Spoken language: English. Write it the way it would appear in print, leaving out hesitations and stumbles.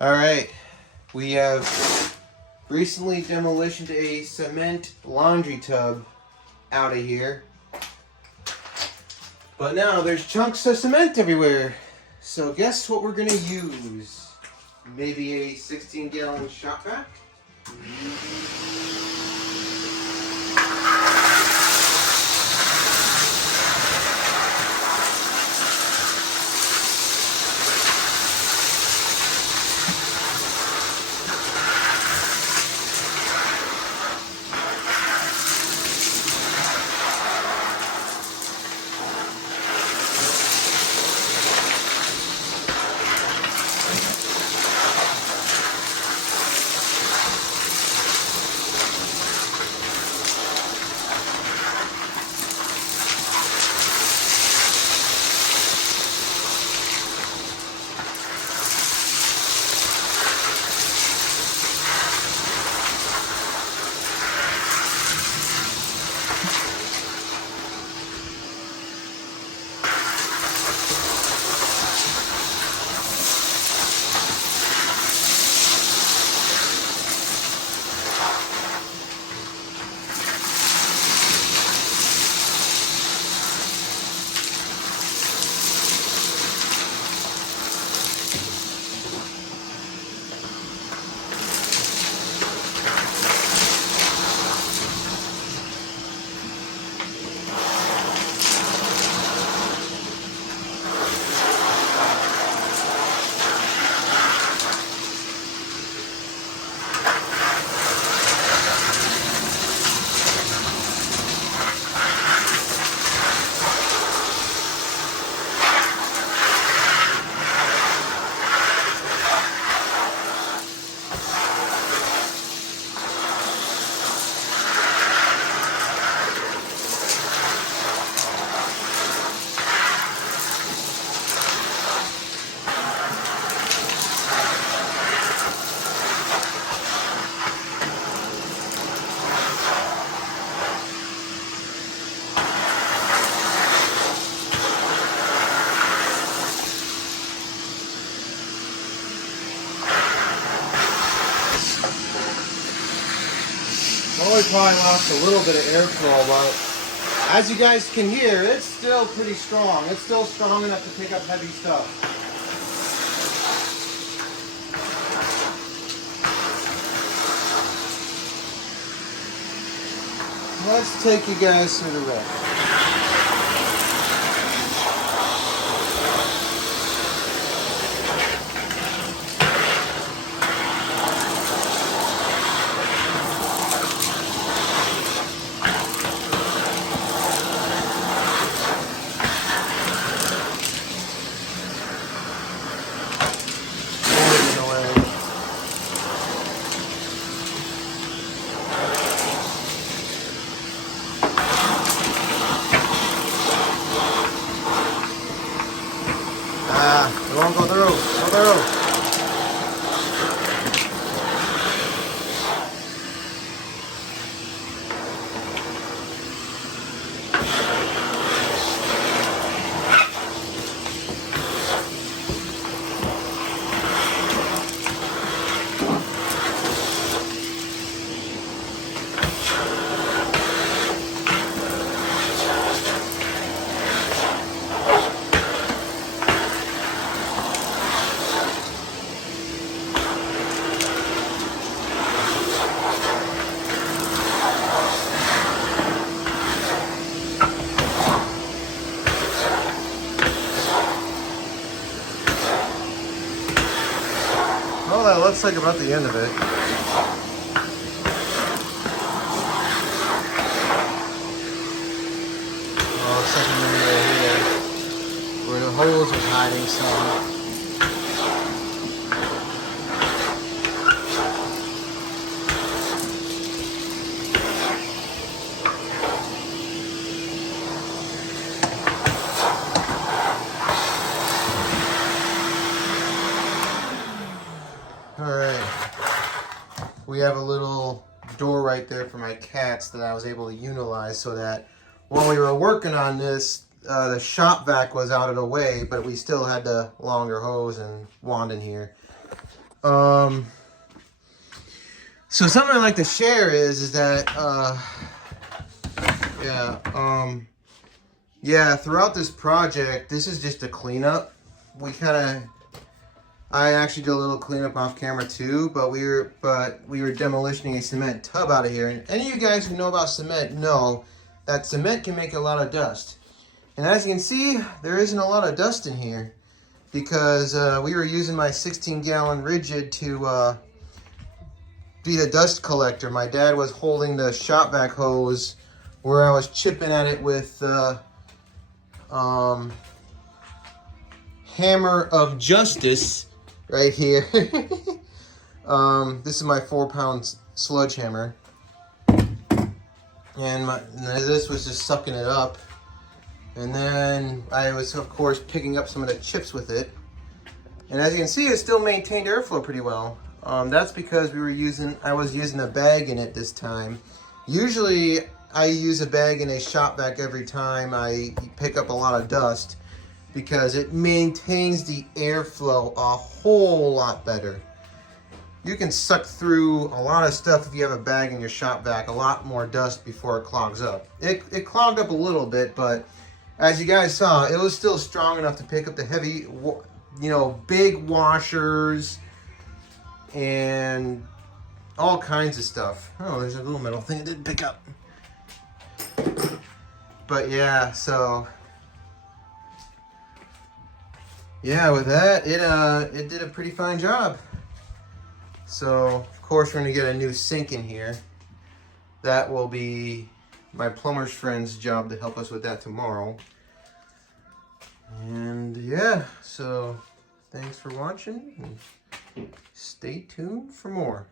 All right, we have recently demolitioned a cement laundry tub out of here. But now there's chunks of cement everywhere. So guess what we're gonna use? Maybe a 16-gallon shop vac? Well, we probably lost a little bit of airflow, but as you guys can hear, it's still pretty strong. It's still strong enough to pick up heavy stuff. Let's take you guys through the wreck. It won't go through. Go through. Well, that looks like about the end of it. Oh, second area here, where the hose was hiding some. We have a little door right there for my cats that I was able to utilize so that while we were working on this, the shop vac was out of the way, but we still had the longer hose and wand in here. So something I'd like to share is that, throughout this project, this is just a cleanup. I actually did a little cleanup off camera too, but we were demolitioning a cement tub out of here. And any of you guys who know about cement know that cement can make a lot of dust. And as you can see, there isn't a lot of dust in here because we were using my 16-gallon Ridgid to be the dust collector. My dad was holding the shop vac hose where I was chipping at it with hammer of justice right here. This is my 4-pound sludge hammer, and this was just sucking it up. And then I was, of course, picking up some of the chips with it. And as you can see, it still maintained airflow pretty well. That's because I was using a bag in it this time. Usually, I use a bag in a shop vac every time I pick up a lot of dust because it maintains the airflow a whole lot better. You can suck through a lot of stuff if you have a bag in your shop vac, a lot more dust before it clogs up. It clogged up a little bit, but as you guys saw, it was still strong enough to pick up the heavy, big washers and all kinds of stuff. Oh, there's a little metal thing it didn't pick up. But yeah, so yeah, with that, it did a pretty fine job. So of course we're gonna get a new sink in here. That will be my plumber's friend's job to help us with that tomorrow. And yeah, so thanks for watching and stay tuned for more.